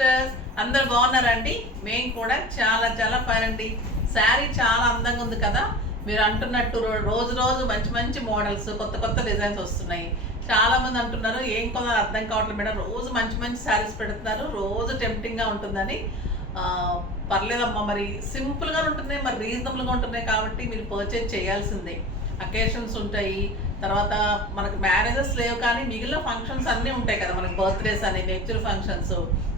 Sisters, అందరు బాగున్నారండి? మేము కూడా చాలా చాలా ఫైన్ అండి. శారీ చాలా అందంగా ఉంది కదా. మీరు అంటున్నట్టు రోజు రోజు మంచి మంచి మోడల్స్, కొత్త కొత్త డిజైన్స్ వస్తున్నాయి. చాలా మంది అంటున్నారు ఏం కొనాలో అర్థం కావట్లేదు మేడం, రోజు మంచి మంచి శారీస్ పెడుతున్నారు, రోజు టెంప్టింగ్గా ఉంటుందని. పర్లేదమ్మా, మరి సింపుల్గా ఉంటున్నాయి, మరి రీజనబుల్గా ఉంటున్నాయి కాబట్టి మీరు పర్చేజ్ చేయాల్సిందే. అకేషన్స్ ఉంటాయి, తర్వాత మనకు మ్యారేజెస్ లేవు కానీ మిగిలిన ఫంక్షన్స్ అన్నీ ఉంటాయి కదా, మనకి బర్త్డేస్ అని, నేచురల్ ఫంక్షన్స్,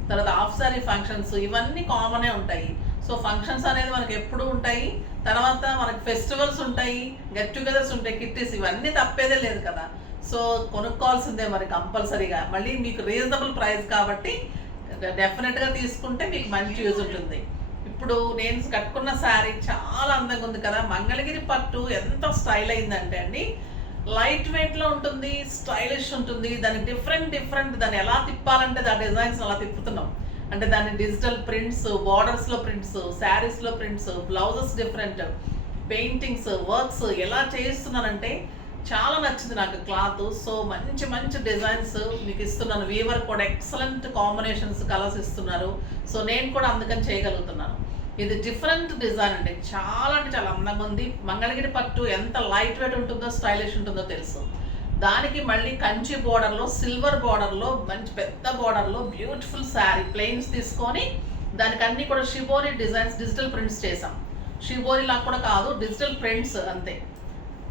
తర్వాత హాఫ్ సారీ ఫంక్షన్స్, ఇవన్నీ కామనే ఉంటాయి. సో ఫంక్షన్స్ అనేది మనకి ఎప్పుడు ఉంటాయి. తర్వాత మనకి ఫెస్టివల్స్ ఉంటాయి, గెట్ టుగెదర్స్ ఉంటాయి, కిట్టీస్, ఇవన్నీ తప్పేదే లేదు కదా. సో కొనుక్కోవాల్సిందే మరి కంపల్సరీగా. మళ్ళీ మీకు రీజనబుల్ ప్రైస్ కాబట్టి డెఫినెట్గా తీసుకుంటే మీకు మంచి యూజ్ ఉంటుంది. ఇప్పుడు నేను కట్టుకున్న శారీ చాలా అందంగా ఉంది కదా. మంగళగిరి పట్టు ఎంత స్టైల్ అయిందంటే అండి, లైట్ వెయిట్లో ఉంటుంది, స్టైలిష్ ఉంటుంది. దాన్ని డిఫరెంట్ దాన్ని ఎలా తిప్పాలంటే ఆ డిజైన్స్ అలా తిప్పుతున్నాం. అంటే దాన్ని డిజిటల్ ప్రింట్స్, బార్డర్స్లో ప్రింట్స్, శారీస్లో prints, blouses different, paintings, works ఎలా చేయిస్తున్నానంటే చాలా నచ్చింది నాకు క్లాత్. సో మంచి మంచి డిజైన్స్ మీకు ఇస్తున్నాను. వీవర్ కూడా ఎక్సలెంట్ కాంబినేషన్స్, కలర్స్ ఇస్తున్నారు. సో నేను కూడా అందుకని చేయగలుగుతున్నాను. ఇది డిఫరెంట్ డిజైన్ అండి, చాలా అంటే చాలా అందంగా ఉంది. మంగళగిరి పట్టు ఎంత లైట్ వెయిట్ ఉంటుందో, స్టైలిష్ ఉంటుందో తెలుసు. దానికి మళ్ళీ కంచి బోర్డర్లో, సిల్వర్ బోర్డర్లో, మంచి పెద్ద బోర్డర్లో బ్యూటిఫుల్ శారీ ప్లెయిన్స్ తీసుకొని దానికి అన్నీ కూడా షిబోరి డిజైన్స్, డిజిటల్ ప్రింట్స్ చేసాం. షిబోరి లాగా కూడా కాదు, డిజిటల్ ప్రింట్స్ అంతే.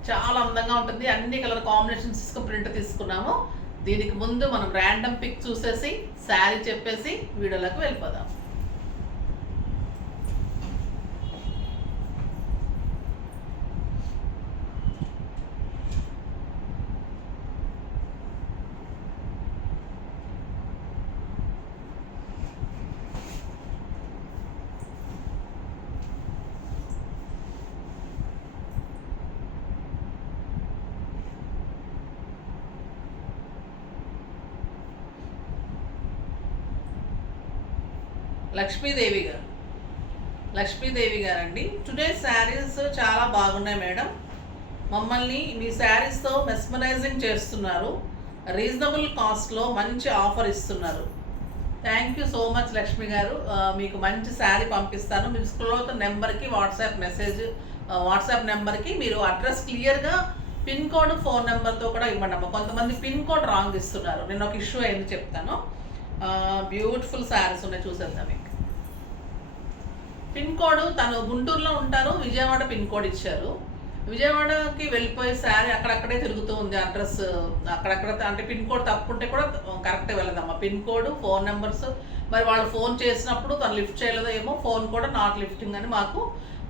చాలా అందంగా ఉంటుంది. అన్ని కలర్ కాంబినేషన్స్ ప్రింట్ తీసుకున్నాము. దీనికి ముందు మనం ర్యాండమ్ పిక్ చూసేసి శారీ చెప్పేసి వీడియోలోకి వెళ్ళిపోదాం. లక్ష్మీదేవి గారండి. టుడే శారీస్ చాలా బాగున్నాయి మేడం. మమ్మల్ని మీ శారీస్తో మెస్మరైజింగ్ చేస్తున్నారు. రీజనబుల్ కాస్ట్లో మంచి ఆఫర్ ఇస్తున్నారు. Thank you so much Lakshmi గారు. మీకు మంచి శారీ పంపిస్తాను. మీకు స్క్రోల్ అవుతున్న నెంబర్కి వాట్సాప్ నెంబర్కి మీరు అడ్రస్ క్లియర్గా పిన్ కోడ్, ఫోన్ నెంబర్తో కూడా ఇవ్వండి అమ్మ. కొంతమంది పిన్ కోడ్ రాంగ్ ఇస్తున్నారు. నేను ఒక ఇష్యూ అయింది చెప్తాను. బ్యూటిఫుల్ శారీస్ ఉన్నాయి, చూసేద్దాం. మీకు పిన్ కోడ్, తను గుంటూరులో ఉంటారు, విజయవాడ పిన్ కోడ్ ఇచ్చారు. విజయవాడకి వెళ్ళిపోయే శారీ అక్కడక్కడే తిరుగుతూ ఉంది. అడ్రస్ అక్కడక్కడ, అంటే పిన్ కోడ్ తప్పుంటే కూడా కరెక్ట్గా వెళ్ళదమ్మా. పిన్ కోడ్, ఫోన్ నెంబర్స్, మరి వాళ్ళు ఫోన్ చేసినప్పుడు తను లిఫ్ట్ చేయలేదో ఏమో, ఫోన్ కూడా నాట్ లిఫ్టింగ్ అని మాకు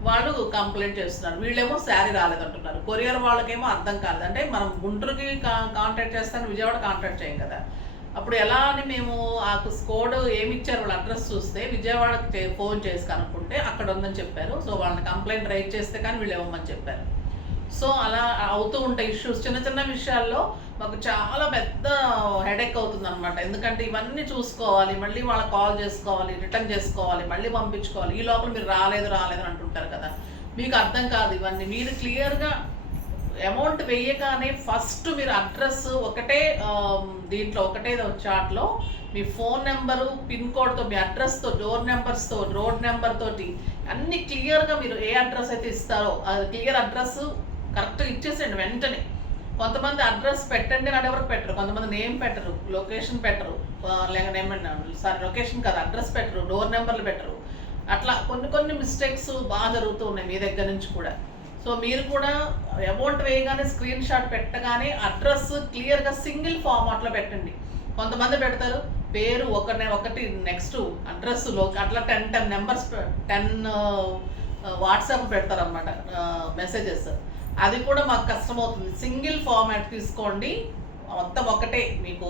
వాళ్ళు కంప్లైంట్ చేస్తున్నారు. వీళ్ళేమో శారీ రాలేదంటున్నారు. కొరియర్ వాళ్ళకేమో అర్థం కాలేదు. అంటే మనం గుంటూరుకి కాంటాక్ట్ చేస్తాను, విజయవాడ కాంటాక్ట్ చేయం కదా. అప్పుడు ఎలా అని మేము ఆ కోడ్ ఏమి ఇచ్చారు, వాళ్ళ అడ్రస్ చూస్తే విజయవాడకి ఫోన్ చేసి కనుక్కుంటే అక్కడ ఉందని చెప్పారు. సో వాళ్ళని కంప్లైంట్ రైట్ చేస్తే కానీ వీళ్ళు ఇవ్వమని చెప్పారు. సో అలా అవుతూ ఉంటాయి ఇష్యూస్. చిన్న చిన్న విషయాల్లో మాకు చాలా పెద్ద హెడేక్ అవుతుంది అనమాట. ఎందుకంటే ఇవన్నీ చూసుకోవాలి, మళ్ళీ వాళ్ళకి కాల్ చేసుకోవాలి, రిటర్న్ చేసుకోవాలి, మళ్ళీ పంపించుకోవాలి. ఈ లోపల మీరు రాలేదు అని అంటుంటారు కదా. మీకు అర్థం కాదు ఇవన్నీ. మీరు క్లియర్గా అమౌంట్ వేయగానే ఫస్ట్ మీరు అడ్రస్ ఒకటే, దీంట్లో ఒకటే చార్ట్లో మీ ఫోన్ నెంబరు, పిన్ కోడ్తో, మీ అడ్రస్తో, డోర్ నెంబర్స్తో, రోడ్ నెంబర్ తోటి అన్ని క్లియర్గా మీరు ఏ అడ్రస్ అయితే ఇస్తారో అది క్లియర్ అడ్రస్ కరెక్ట్గా ఇచ్చేసేయండి వెంటనే. కొంతమంది అడ్రస్ పెట్టండి అని ఎవరికి పెట్టరు, కొంతమంది నేమ్ పెట్టరు, లొకేషన్ పెట్టరు, లొకేషన్ కాదు అడ్రస్ పెట్టరు, డోర్ నెంబర్లు పెట్టరు. అట్లా కొన్ని మిస్టేక్స్ బాగా జరుగుతూ ఉన్నాయి మీ దగ్గర నుంచి కూడా. సో మీరు కూడా అమౌంట్ వేయగానే స్క్రీన్ షాట్ పెట్టగానే అడ్రస్ క్లియర్గా సింగిల్ ఫార్మాట్లో పెట్టండి. కొంతమంది పెడతారు పేరు ఒకటి నెక్స్ట్ అడ్రస్లో అట్లా 10 నెంబర్స్, 10 వాట్సాప్ పెడతారు అనమాట మెసేజెస్. అది కూడా మాకు కష్టమవుతుంది. సింగిల్ ఫార్మాట్ తీసుకోండి, మొత్తం ఒకటే. మీకు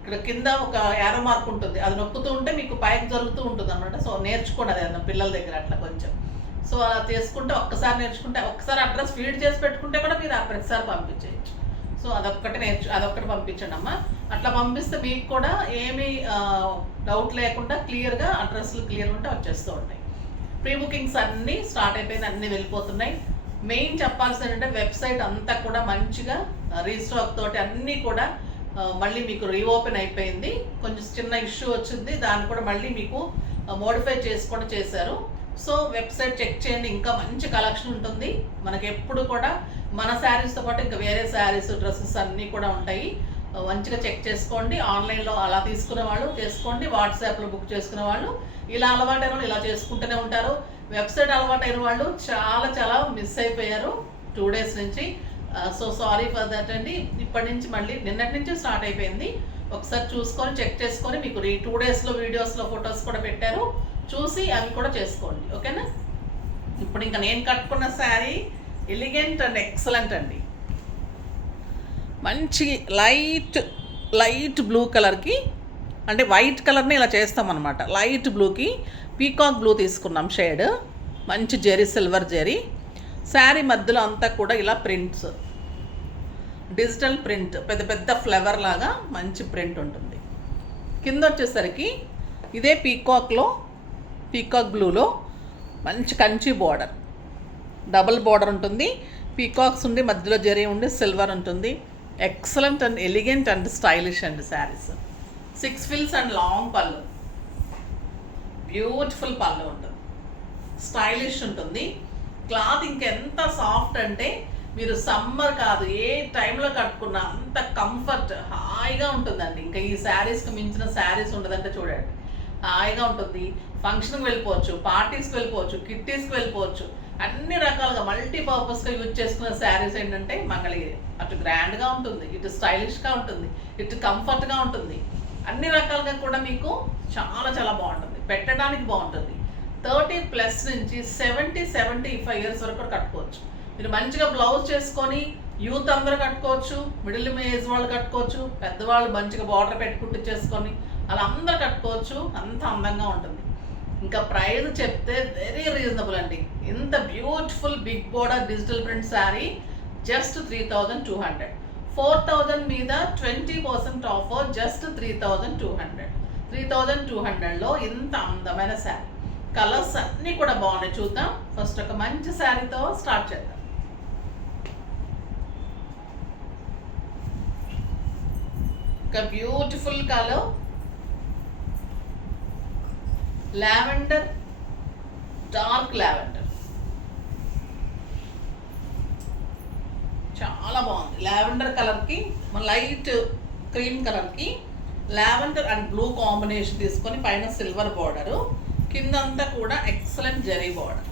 ఇక్కడ కింద ఒక యారో మార్క్ ఉంటుంది, అది నొక్కుతూ ఉంటే మీకు పైకి జరుగుతూ ఉంటుంది అనమాట. సో నేర్చుకోండి అది పిల్లల దగ్గర అట్లా కొంచెం. సో అలా చేసుకుంటే ఒక్కసారి నేర్చుకుంటే, ఒక్కసారి అడ్రస్ ఫీడ్ చేసి పెట్టుకుంటే కూడా మీరు ప్రతిసారి పంపించేయచ్చు. సో అదొక్కటి పంపించండి అమ్మ. అట్లా పంపిస్తే మీకు కూడా ఏమీ డౌట్ లేకుండా క్లియర్గా అడ్రస్లు క్లియర్ ఉంటే వచ్చేస్తూ ఉంటాయి. ప్రీ బుకింగ్స్ అన్నీ స్టార్ట్ అయిపోయింది, అన్నీ వెళ్ళిపోతున్నాయి. మెయిన్ చెప్పాల్సింది ఏంటంటే వెబ్సైట్ అంతా కూడా మంచిగా రీస్టాక్ తోటి అన్నీ కూడా మళ్ళీ మీకు రీఓపెన్ అయిపోయింది. కొంచెం చిన్న ఇష్యూ వచ్చింది, దాన్ని కూడా మళ్ళీ మీకు మోడిఫై చేసుకొని చేశారు. సో వెబ్సైట్ చెక్ చేయండి, ఇంకా మంచి కలెక్షన్ ఉంటుంది. మనకి ఎప్పుడు కూడా మన శారీస్తో పాటు ఇంకా వేరే శారీస్, డ్రెస్సెస్ అన్నీ కూడా ఉంటాయి. మంచిగా చెక్ చేసుకోండి. ఆన్లైన్లో అలా తీసుకునే వాళ్ళు చేసుకోండి, వాట్సాప్లో బుక్ చేసుకునే వాళ్ళు, ఇలా అలవాటైన వాళ్ళు ఇలా చేసుకుంటూనే ఉంటారు. వెబ్సైట్ అలవాటైన వాళ్ళు చాలా చాలా మిస్ అయిపోయారు 2 days నుంచి. సో సారీ ఫర్ దట్ అండి. ఇప్పటి నుంచి మళ్ళీ నిన్నటి నుంచి స్టార్ట్ అయిపోయింది. ఒకసారి చూసుకొని చెక్ చేసుకొని మీకు 2 daysలో వీడియోస్లో ఫొటోస్ కూడా పెట్టారు, చూసి అవి కూడా చేసుకోండి. ఓకేనా? ఇప్పుడు ఇంకా నేను కట్టుకున్న శారీ ఎలిగెంట్ అండ్ ఎక్సలెంట్ అండి. మంచి లైట్ బ్లూ కలర్కి, అంటే వైట్ కలర్ని ఇలా చేస్తామన్నమాట. లైట్ బ్లూకి పీకాక్ బ్లూ తీసుకున్నాం షేడ్. మంచి జెరీ, సిల్వర్ జెరీ. శారీ మధ్యలో అంతా కూడా ఇలా ప్రింట్స్, డిజిటల్ ప్రింట్, పెద్ద పెద్ద ఫ్లవర్ లాగా మంచి ప్రింట్ ఉంటుంది. కింద వచ్చేసరికి ఇదే పీకాక్ బ్లూలో మంచి కంచి బార్డర్, డబుల్ బార్డర్ ఉంటుంది. పీకాక్స్ ఉండి మధ్యలో జరీ ఉండి సిల్వర్ ఉంటుంది. Excellent and elegant and stylish అండి శారీస్. 6 fills అండ్ లాంగ్ పళ్ళు, బ్యూటిఫుల్ పళ్ళు ఉంటుంది, స్టైలిష్ ఉంటుంది. క్లాత్ ఇంకెంత సాఫ్ట్ అంటే మీరు సమ్మర్ కాదు ఏ టైంలో కట్టుకున్నా అంత కంఫర్ట్, హాయిగా ఉంటుందండి. ఇంకా ఈ శారీస్కి మించిన శారీస్ ఉండదంటే చూడండి, హాయిగా ఉంటుంది. ఫంక్షన్కి వెళ్ళిపోవచ్చు, పార్టీస్కి వెళ్ళిపోవచ్చు, కిట్టీస్కి వెళ్ళిపోవచ్చు, అన్ని రకాలుగా మల్టీపర్పస్గా యూజ్ చేసుకున్న శారీస్ ఏంటంటే మంగళగిరి. అటు గ్రాండ్గా ఉంటుంది, ఇటు స్టైలిష్గా ఉంటుంది, ఇటు కంఫర్ట్గా ఉంటుంది. అన్ని రకాలుగా కూడా మీకు చాలా చాలా బాగుంటుంది, పెట్టడానికి బాగుంటుంది. 30+ నుంచి 70-75 years వరకు కూడా కట్టుకోవచ్చు. మీరు మంచిగా బ్లౌజ్ చేసుకొని యూత్ అందరూ కట్టుకోవచ్చు, మిడిల్ ఏజ్ వాళ్ళు కట్టుకోవచ్చు, పెద్దవాళ్ళు మంచిగా బార్డర్ పెట్టుకుంటూ చేసుకొని అలా అందరూ కట్టుకోవచ్చు. అంత అందంగా ఉంటుంది. ఇంకా ప్రైస్ చెప్తే వెరీ రీజనబుల్ అండి. ఇంత beautiful big border digital print sari just 3200. 4000 మీద 20% ఆఫర్, జస్ట్ 3200. 3200లో ఇంత అందమైన శారీ. కలర్స్ అన్నీ కూడా బాగున్నాయి. చూద్దాం. ఫస్ట్ ఒక మంచి శారీతో స్టార్ట్ చేద్దాం. ఒక beautiful colour, lavender, dark lavender, చాలా బాగుంది. లావెండర్ కలర్కి లైట్ క్రీమ్ కలర్కి లావెండర్ అండ్ బ్లూ కాంబినేషన్ తీసుకొని పైన సిల్వర్ బార్డరు, కిందంతా కూడా excellent zari border,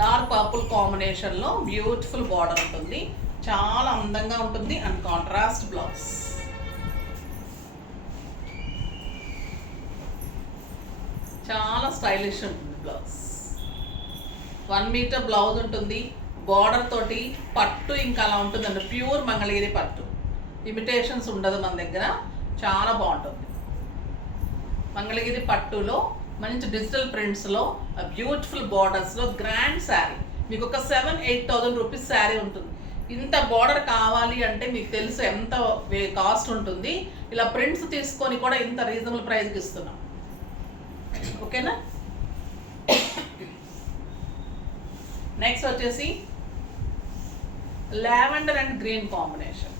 dark purple కాంబినేషన్లో బ్యూటిఫుల్ బార్డర్ ఉంటుంది. చాలా అందంగా ఉంటుంది. అండ్ కాంట్రాస్ట్ బ్లౌజ్, చాలా స్టైలిష్ ఉంటుంది బ్లౌజ్. 1 meter బ్లౌజ్ ఉంటుంది. బార్డర్ తోటి పట్టు ఇంకా అలా ఉంటుందండి. ప్యూర్ మంగళగిరి పట్టు, ఇమిటేషన్స్ ఉండదు మన దగ్గర. చాలా బాగుంటుంది. మంగళగిరి పట్టులో మంచి డిజిటల్ ప్రింట్స్లో బ్యూటిఫుల్ బార్డర్స్లో గ్రాండ్ శారీ. మీకు ఒక 7,000-8,000 రూపీస్ శారీ ఉంటుంది. ఇంత బార్డర్ కావాలి అంటే మీకు తెలుసు ఎంత కాస్ట్ ఉంటుంది. ఇలా ప్రింట్స్ తీసుకొని కూడా ఇంత రీజనబుల్ ప్రైస్కి ఇస్తున్నాం. ఓకేనా? నెక్స్ట్ వచ్చేసి లావెండర్ అండ్ గ్రీన్ కాంబినేషన్.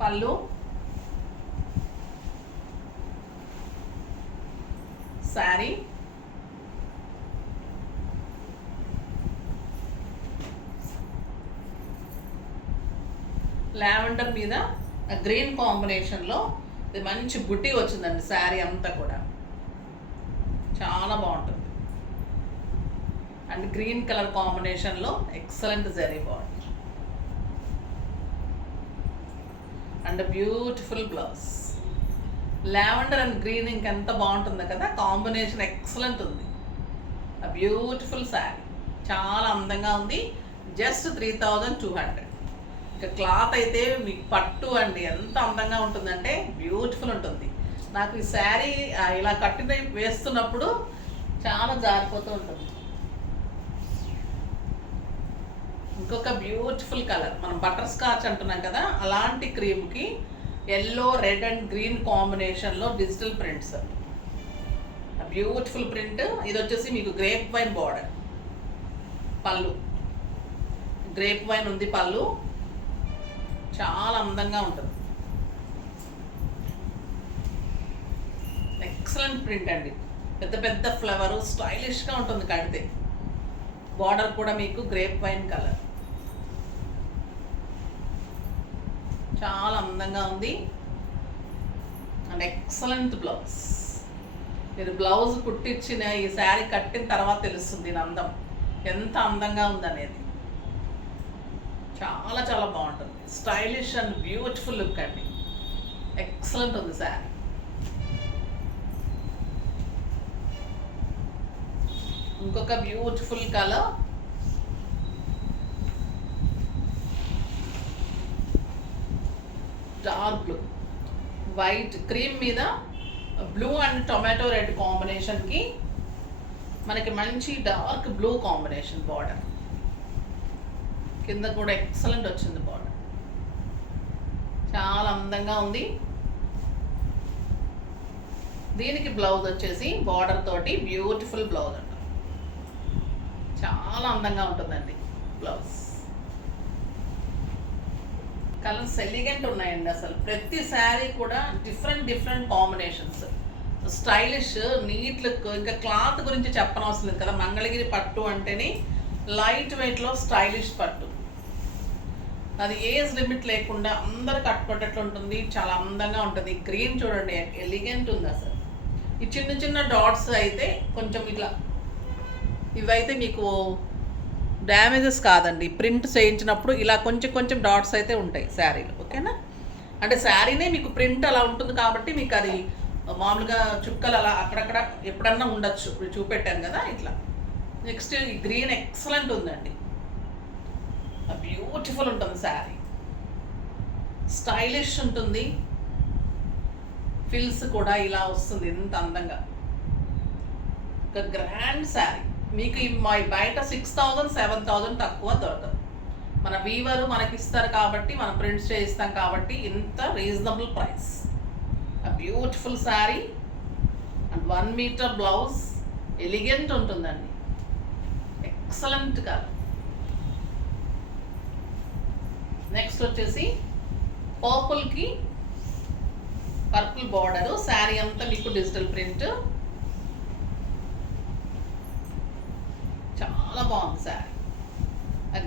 పళ్ళు, శారీ, లావెండర్ మీద గ్రీన్ కాంబినేషన్లో ఇది మంచి బుట్టి వచ్చిందండి. శారీ అంతా కూడా చాలా బాగుంటుంది. అండ్ గ్రీన్ కలర్ కాంబినేషన్లో excellent zari border and beautiful blouse. Lavender and green ఇంకెంత బాగుంటుందో కదా, కాంబినేషన్ ఎక్సలెంట్ ఉంది. బ్యూటిఫుల్ శారీ, చాలా అందంగా ఉంది. జస్ట్ 3200. ఇక క్లాత్ అయితే మీకు పట్టు అండి, ఎంత అందంగా ఉంటుందంటే బ్యూటిఫుల్ ఉంటుంది. నాకు ఈ శారీ ఇలా కట్టిన వేస్తున్నప్పుడు చాలా జారిపోతూ ఉంటుంది. ఇంకొక బ్యూటిఫుల్ కలర్, మనం బటర్ స్కాచ్ అంటున్నాం కదా, అలాంటి క్రీమ్కి ఎల్లో, రెడ్ అండ్ గ్రీన్ కాంబినేషన్లో డిజిటల్ ప్రింట్స్, బ్యూటిఫుల్ ప్రింట్. ఇది వచ్చేసి మీకు గ్రేప్ వైన్ బార్డర్, పళ్ళు గ్రేప్ వైన్ ఉంది పళ్ళు, చాలా అందంగా ఉంటుంది. ఎక్సలెంట్ ప్రింట్ అండి, పెద్ద పెద్ద ఫ్లవరు, స్టైలిష్గా ఉంటుంది కడితే. బార్డర్ కూడా మీకు గ్రేప్ వైన్ కలర్, చాలా అందంగా ఉంది. And excellent blouse. మీరు బ్లౌజ్ కుట్టించిన ఈ శారీ కట్టిన తర్వాత తెలుస్తుంది దీని అందం ఎంత అందంగా ఉందనేది. చాలా చాలా బాగుంటుంది, స్టైలిష్ అండ్ బ్యూటిఫుల్ లుక్ అండి. ఎక్సలెంట్ ఉంది శారీ. ఇంకొక beautiful colour, dark blue, white cream మీద బ్లూ అండ్ టొమాటో రెడ్ కాంబినేషన్కి మనకి మంచి డార్క్ బ్లూ కాంబినేషన్ బార్డర్. కింద కూడా ఎక్సలెంట్ వచ్చింది బార్డర్, చాలా అందంగా ఉంది. దీనికి బ్లౌజ్ వచ్చేసి బార్డర్ తోటి బ్యూటిఫుల్ బ్లౌజ్ అంట, చాలా అందంగా ఉంటుందండి బ్లౌజ్. కలర్స్ ఎలిగెంట్ ఉన్నాయండి, అసలు ప్రతి శారీ కూడా different different combinations, stylish, neat look. ఇంకా క్లాత్ గురించి చెప్పనవసరం లేదు కదా, మంగళగిరి పట్టు అంటేనే లైట్ వెయిట్లో స్టైలిష్ పట్టు. అది ఏజ్ లిమిట్ లేకుండా అందరు కట్టుకునేటట్లు ఉంటుంది, చాలా అందంగా ఉంటుంది. గ్రీన్ చూడండి ఎలిగెంట్ ఉంది అసలు. ఈ చిన్న చిన్న డాట్స్ అయితే కొంచెం ఇట్లా, ఇవైతే మీకు డ్యామేజెస్ కాదండి, ప్రింట్ చేయించినప్పుడు ఇలా కొంచెం కొంచెం డాట్స్ అయితే ఉంటాయి శారీలో, ఓకేనా. అంటే శారీనే మీకు ప్రింట్ అలా ఉంటుంది కాబట్టి మీకు అది మామూలుగా చుక్కలు అలా అక్కడక్కడ ఎప్పుడన్నా ఉండొచ్చు, చూపెట్టాను కదా ఇట్లా. నెక్స్ట్ ఈ గ్రీన్ ఎక్సలెంట్ ఉందండి, బ్యూటిఫుల్ ఉంటుంది శారీ, స్టైలిష్ ఉంటుంది. ఫిల్స్ కూడా ఇలా వస్తుంది ఎంత అందంగా, ఒక గ్రాండ్ శారీ. మీకు మా బయట 6,000 7,000 తక్కువ దొరకదు. మన వీవరు మనకి ఇస్తారు కాబట్టి, మనం ప్రింట్స్ చేయిస్తాం కాబట్టి ఇంత reasonable price. Beautiful sari and 1 metre blouse, elegant ఉంటుందండి, ఎక్సలెంట్ కలర్. నెక్స్ట్ వచ్చేసి పర్పుల్కి పర్పుల్ బార్డరు, శారీ అంతా మీకు డిజిటల్ ప్రింట్, చాలా బాగుంది sari.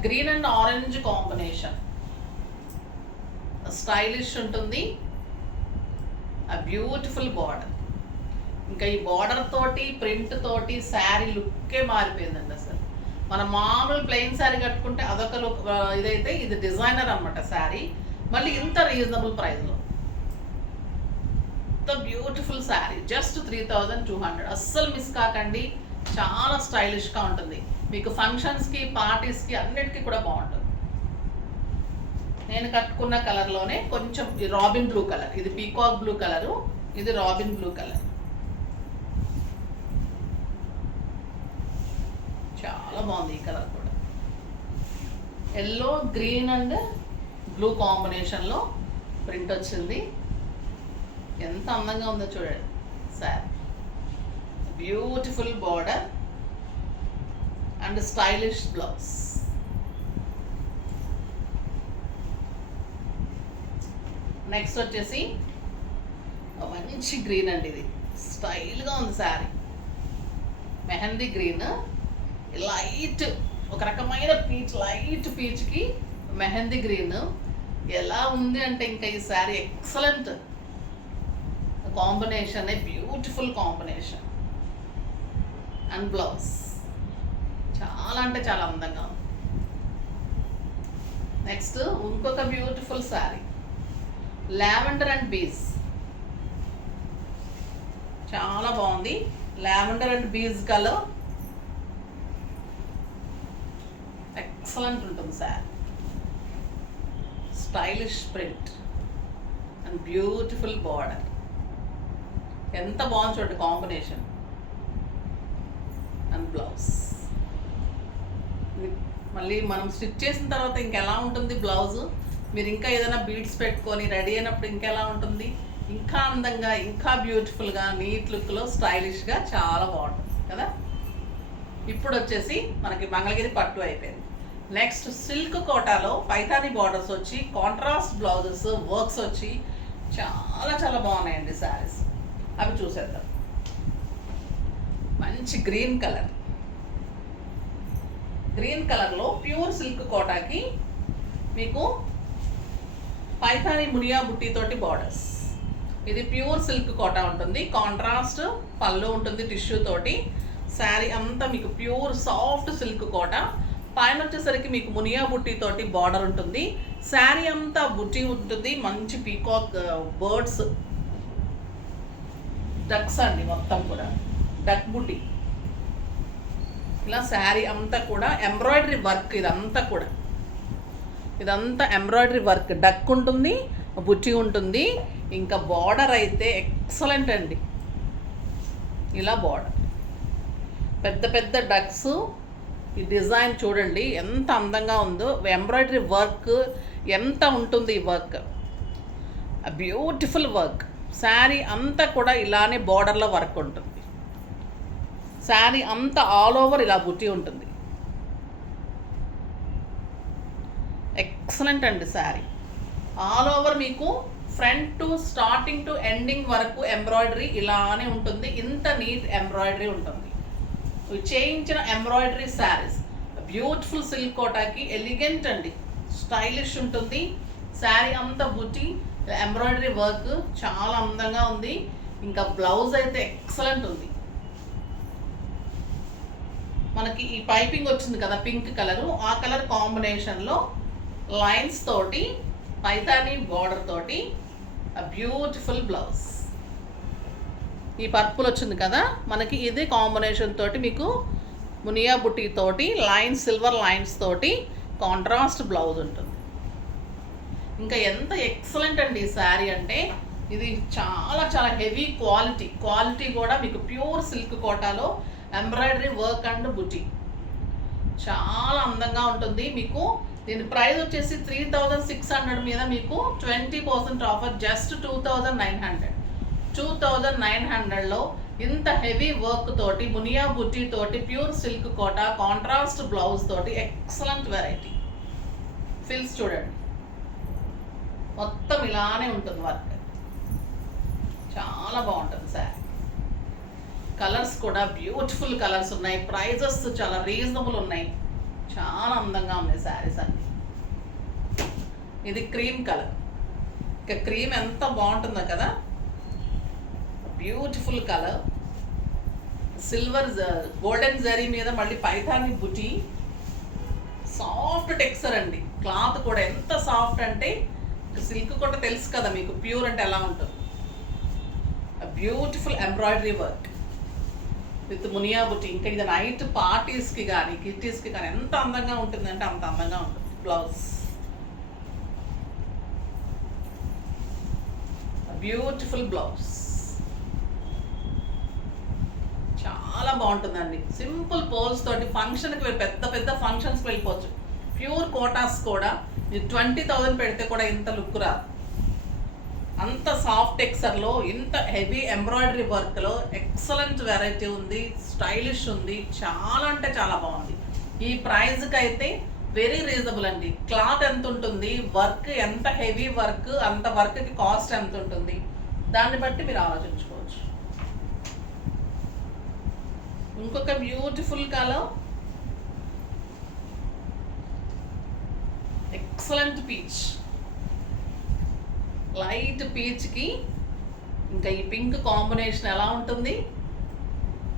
Green and orange combination, stylish ఉంటుంది. Beautiful border. ఇంకా ఈ బార్డర్ తోటి ప్రింట్ తోటి శారీ లుక్కే మారిపోయిందండి అసలు. మనం మామూలు ప్లెయిన్ శారీ కట్టుకుంటే అదొక లుక్, ఇదైతే ఇది డిజైనర్ అనమాట శారీ, మళ్ళీ ఇంత రీజనబుల్ ప్రైస్లో. ఇంత బ్యూటిఫుల్ శారీ, జస్ట్ 3,200. అస్సలు మిస్ కాకండి, చాలా స్టైలిష్గా ఉంటుంది. మీకు ఫంక్షన్స్కి, పార్టీస్కి అన్నిటికీ కూడా బాగుంటుంది. నేను కట్టుకున్న కలర్లోనే కొంచెం రాబిన్ బ్లూ కలర్, ఇది పీకాక్ బ్లూ కలరు, ఇది రాబిన్ బ్లూ కలర్, చాలా బాగుంది ఈ కలర్ కూడా. ఎల్లో, గ్రీన్ అండ్ బ్లూ కాంబినేషన్లో ప్రింట్ వచ్చింది, ఎంత అందంగా ఉందో చూడండి sorry. Beautiful border and stylish blouse. Next వచ్చేసి మంచి గ్రీన్ అండి, ఇది స్టైల్గా ఉంది శారీ. మెహందీ గ్రీన్, లైట్ ఒక రకమైన పీచ్, లైట్ పీచ్కి మెహందీ గ్రీన్ ఎలా ఉంది అంటే ఇంకా ఈ sari excellent combination, beautiful combination. And blouse చాలా అంటే చాలా అందంగా ఉంది. నెక్స్ట్ ఇంకొక beautiful sari, lavender and beige, చాలా బాగుంది. Lavender and beige colour, excellent ఉంటుంది sari, stylish print and beautiful border. ఎంత బాగుంది చూడండి కాంబినేషన్. అండ్ బ్లౌజ్ మళ్ళీ మనం స్టిచ్ చేసిన తర్వాత ఇంకెలా ఉంటుంది బ్లౌజ్, మీరు ఇంకా ఏదైనా బీడ్స్ పెట్టుకొని రెడీ అయినప్పుడు ఇంకెలా ఉంటుంది, ఇంకా అందంగా, ఇంకా బ్యూటిఫుల్గా, నీట్ లుక్లో, స్టైలిష్గా చాలా బాగుంటుంది కదా. ఇప్పుడు వచ్చేసి మనకి మంగళగిరి పట్టు అయిపోయింది. నెక్స్ట్ సిల్క్ కోటాలో పైతాని బార్డర్స్ వచ్చి కాంట్రాస్ట్ బ్లౌజెస్ వర్క్స్ వచ్చి చాలా చాలా బాగున్నాయండి శారీస్. అవి చూసేద్దాం. మంచి గ్రీన్ కలర్లో ప్యూర్ సిల్క్ కోటాకి మీకు పైతాని మునియా బుట్టి తోటి బార్డర్స్. ఇది ప్యూర్ సిల్క్ కోటా ఉంటుంది, కాంట్రాస్ట్ పళ్ళు ఉంటుంది టిష్యూ తోటి. శారీ అంతా మీకు ప్యూర్ సాఫ్ట్ సిల్క్ కోటా. పైన వచ్చేసరికి మీకు మునియా బుట్టి తోటి బార్డర్ ఉంటుంది. శారీ అంతా బుట్టి ఉంటుంది, మంచి పీకాక్ బర్డ్స్ డక్స్ అండి, మొత్తం కూడా డక్ బుట్టి. ఇలా శారీ అంతా కూడా ఎంబ్రాయిడరీ వర్క్, ఇదంతా ఎంబ్రాయిడరీ వర్క్. డక్ ఉంటుంది, బుట్టి ఉంటుంది. ఇంకా బార్డర్ అయితే ఎక్సలెంట్ అండి. ఇలా బార్డర్ పెద్ద పెద్ద డక్స్. ఈ డిజైన్ చూడండి ఎంత అందంగా ఉందో. ఎంబ్రాయిడరీ వర్క్ ఎంత ఉంటుంది ఈ వర్క్, బ్యూటిఫుల్ వర్క్. శారీ అంతా కూడా ఇలానే బార్డర్లో వర్క్ ఉంటుంది. శారీ అంతా ఆల్ ఓవర్ ఇలా బుట్టి ఉంటుంది. ఎక్సలెంట్ అండి శారీ. ఆల్ ఓవర్ మీకు front to starting to ending వరకు ఎంబ్రాయిడరీ ఇలానే ఉంటుంది. ఇంత నీట్ ఎంబ్రాయిడరీ ఉంటుంది. చేయించిన ఎంబ్రాయిడరీ శారీస్. బ్యూటిఫుల్ సిల్క్ కోటాకి ఎలిగెంట్ అండి, స్టైలిష్ ఉంటుంది. శారీ అంతా బుట్టి ఎంబ్రాయిడరీ వర్క్ చాలా అందంగా ఉంది. ఇంకా బ్లౌజ్ అయితే ఎక్సలెంట్ ఉంది. మనకి ఈ పైపింగ్ వచ్చింది కదా పింక్ కలరు, ఆ కలర్ కాంబినేషన్లో లైన్స్ తోటి పైతాని బార్డర్ తోటి బ్యూటిఫుల్ బ్లౌజ్. ఈ పర్పుల్ వచ్చింది కదా మనకి, ఇది కాంబినేషన్ తోటి మీకు మునియా బుట్టి తోటి లైన్స్, సిల్వర్ లైన్స్ తోటి కాంట్రాస్ట్ బ్లౌజ్ ఉంటుంది. ఇంకా ఎంత ఎక్సలెంట్ అండి ఈ శారీ అంటే. ఇది చాలా చాలా హెవీ క్వాలిటీ కూడా మీకు ప్యూర్ సిల్క్ కోటాలో ఎంబ్రాయిడరీ వర్క్ అండ్ బుట్టి చాలా అందంగా ఉంటుంది. మీకు దీని ప్రైస్ వచ్చేసి 3600 మీద మీకు 20% ఆఫర్, జస్ట్ 2900లో ఇంత హెవీ వర్క్ తోటి మునియా బుట్టి తోటి pure silk Kota contrast blouse తోటి ఎక్సలెంట్ వెరైటీ. ఫిల్స్ చూడండి మొత్తం ఇలానే ఉంటుంది వర్క్, చాలా బాగుంటుంది శారీ. కలర్స్ కూడా బ్యూటిఫుల్ కలర్స్ ఉన్నాయి. ప్రైజెస్ చాలా రీజనబుల్ ఉన్నాయి. చాలా అందంగా ఉన్నాయి శారీస్ అన్ని. ఇది క్రీమ్ కలర్. ఇంకా క్రీమ్ ఎంత బాగుంటుందో కదా, beautiful colour. Silver golden zari మీద మళ్ళీ పైథాని బుటీ. సాఫ్ట్ టెక్స్చర్ అండి. క్లాత్ కూడా ఎంత సాఫ్ట్ అంటే, సిల్క్ కూడా తెలుసు కదా మీకు ప్యూర్ అంటే ఎలా ఉంటుంది. Beautiful embroidery work with Muniya బుట్టి. ఇంకా ఇది నైట్ పార్టీస్కి కానీ కిట్టీస్కి కానీ ఎంత అందంగా ఉంటుందంటే అంత అందంగా ఉంటుంది. బ్లౌజ్ బ్యూటిఫుల్ బ్లౌజ్ చాలా బాగుంటుందండి. సింపుల్ పోల్స్ తోటి ఫంక్షన్కి పెద్ద పెద్ద ఫంక్షన్స్కి వెళ్ళిపోవచ్చు. ప్యూర్ కోటాస్ కూడా మీరు 20,000 పెడితే కూడా ఇంత లుక్ రాదు. అంత సాఫ్ట్ టెక్స్చర్లో ఇంత హెవీ ఎంబ్రాయిడరీ వర్క్లో ఎక్సలెంట్ వెరైటీ ఉంది, స్టైలిష్ ఉంది. చాలా అంటే చాలా బాగుంది. ఈ ప్రైస్కి అయితే వెరీ రీజనబుల్ అండి. క్లాత్ ఎంత ఉంటుంది, వర్క్ ఎంత హెవీ వర్క్, అంత వర్క్కి కాస్ట్ ఎంత ఉంటుంది, దాన్ని బట్టి మీరు ఆలోచించుకోవచ్చు. ఇంకొక beautiful colour, excellent peach. Light పీచ్కి ఇంకా ఈ పింక్ కాంబినేషన్ ఎలా ఉంటుంది,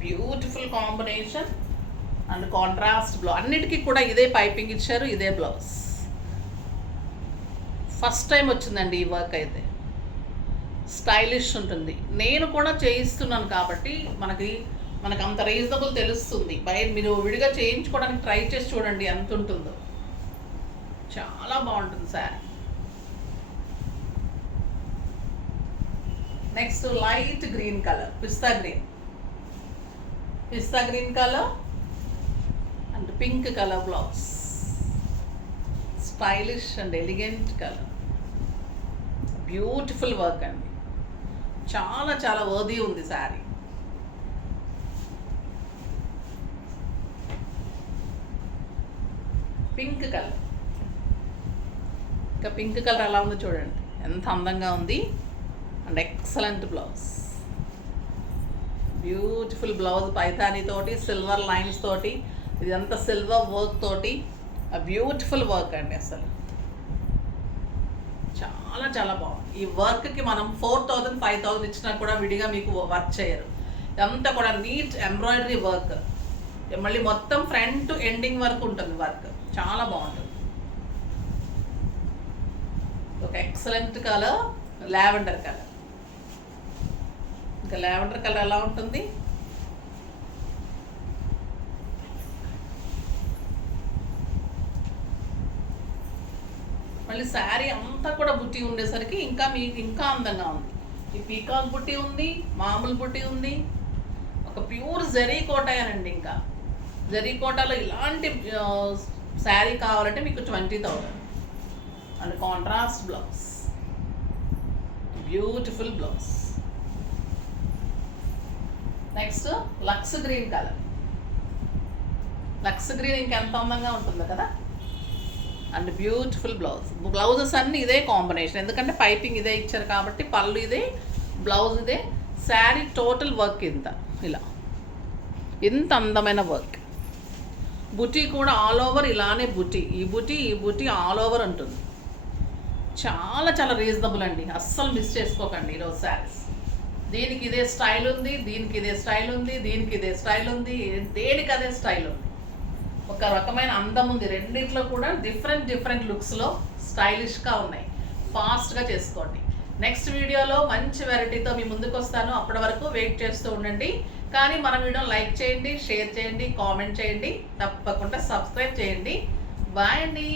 beautiful combination and contrast blouse. అన్నిటికీ కూడా ఇదే పైపింగ్ ఇచ్చారు, ఇదే బ్లౌజ్. ఫస్ట్ టైం వచ్చిందండి ఈ వర్క్ అయితే. స్టైలిష్ ఉంటుంది. నేను కూడా చేయిస్తున్నాను కాబట్టి మనకు అంత రీజనబుల్ తెలుస్తుంది. మీరు విడిగా చేయించుకోవడానికి ట్రై చేసి చూడండి ఎంత ఉంటుందో. చాలా బాగుంటుంది sari. Next light green colour, పిస్తా green colour and pink colour blouse. Stylish and elegant colour, beautiful work అండి. చాలా చాలా వర్దీ ఉంది శారీ. Pink colour. ఇంకా పింక్ కలర్ ఎలా ఉందో చూడండి, ఎంత అందంగా ఉంది. And excellent blouse, beautiful blouse, Paithani తోటి సిల్వర్ లైన్స్ తోటి, ఇదంతా సిల్వర్ వర్క్ తోటి, బ్యూటిఫుల్ వర్క్ అండి. అసలు చాలా చాలా బాగుంది. ఈ వర్క్కి మనం 4,000 5,000 ఇచ్చినా కూడా విడిగా మీకు వర్క్ చేయరు. ఇదంతా కూడా నీట్ ఎంబ్రాయిడరీ వర్క్, మళ్ళీ మొత్తం ఫ్రంట్ ఎండింగ్ వరకు ఉంటుంది వర్క్, చాలా బాగుంటుంది. ఒక ఎక్సలెంట్ కలర్ లావెండర్ కలర్. ఇంకా లావెండర్ కలర్ ఎలా ఉంటుంది, మళ్ళీ శారీ అంతా కూడా బుట్టి ఉండేసరికి ఇంకా మీకు ఇంకా అందంగా ఉంది. ఈ పీకాక్ బుట్టి ఉంది, మామూలు బుట్టి ఉంది, ఒక ప్యూర్ జరీ కోటాయనండి. ఇంకా జరీ కోటాలో ఇలాంటి శారీ కావాలంటే మీకు 20,000. And contrast blouse, beautiful blouse. Next lux green colour. Lux green ఇంకెంత అందంగా ఉంటుందో కదా. And beautiful blouse. బ్లౌజెస్ అన్నీ ఇదే కాంబినేషన్, ఎందుకంటే పైపింగ్ ఇదే ఇచ్చారు కాబట్టి పళ్ళు ఇదే, బ్లౌజ్ ఇదే, శారీ టోటల్ వర్క్ ఇలా ఇంత అందమైన వర్క్. బుటీ కూడా ఆల్ ఓవర్ ఇలానే బుటీ, ఈ బుటీ ఆల్ ఓవర్ ఉంటుంది. చాలా చాలా రీజనబుల్ అండి, అస్సలు మిస్ చేసుకోకండి ఈరోజు శారీస్. దీనికి ఇదే స్టైల్ ఉంది, దీనికి ఇదే స్టైల్ ఉంది, దీనికి ఇదే స్టైల్ ఉంది, దేనికి అదే స్టైల్ ఉంది. ఒక రకమైన అందం ఉంది. రెండిట్లో కూడా డిఫరెంట్ లుక్స్లో స్టైలిష్గా ఉన్నాయి. ఫాస్ట్గా చేసుకోండి. నెక్స్ట్ వీడియోలో మంచి వెరైటీతో మీ ముందుకు వస్తాను. అప్పటి వరకు వెయిట్ చేస్తూ ఉండండి. కానీ మన వీడియోని లైక్ చేయండి, షేర్ చేయండి, కామెంట్ చేయండి, తప్పకుండా సబ్స్క్రైబ్ చేయండి. బాయ్ అండి.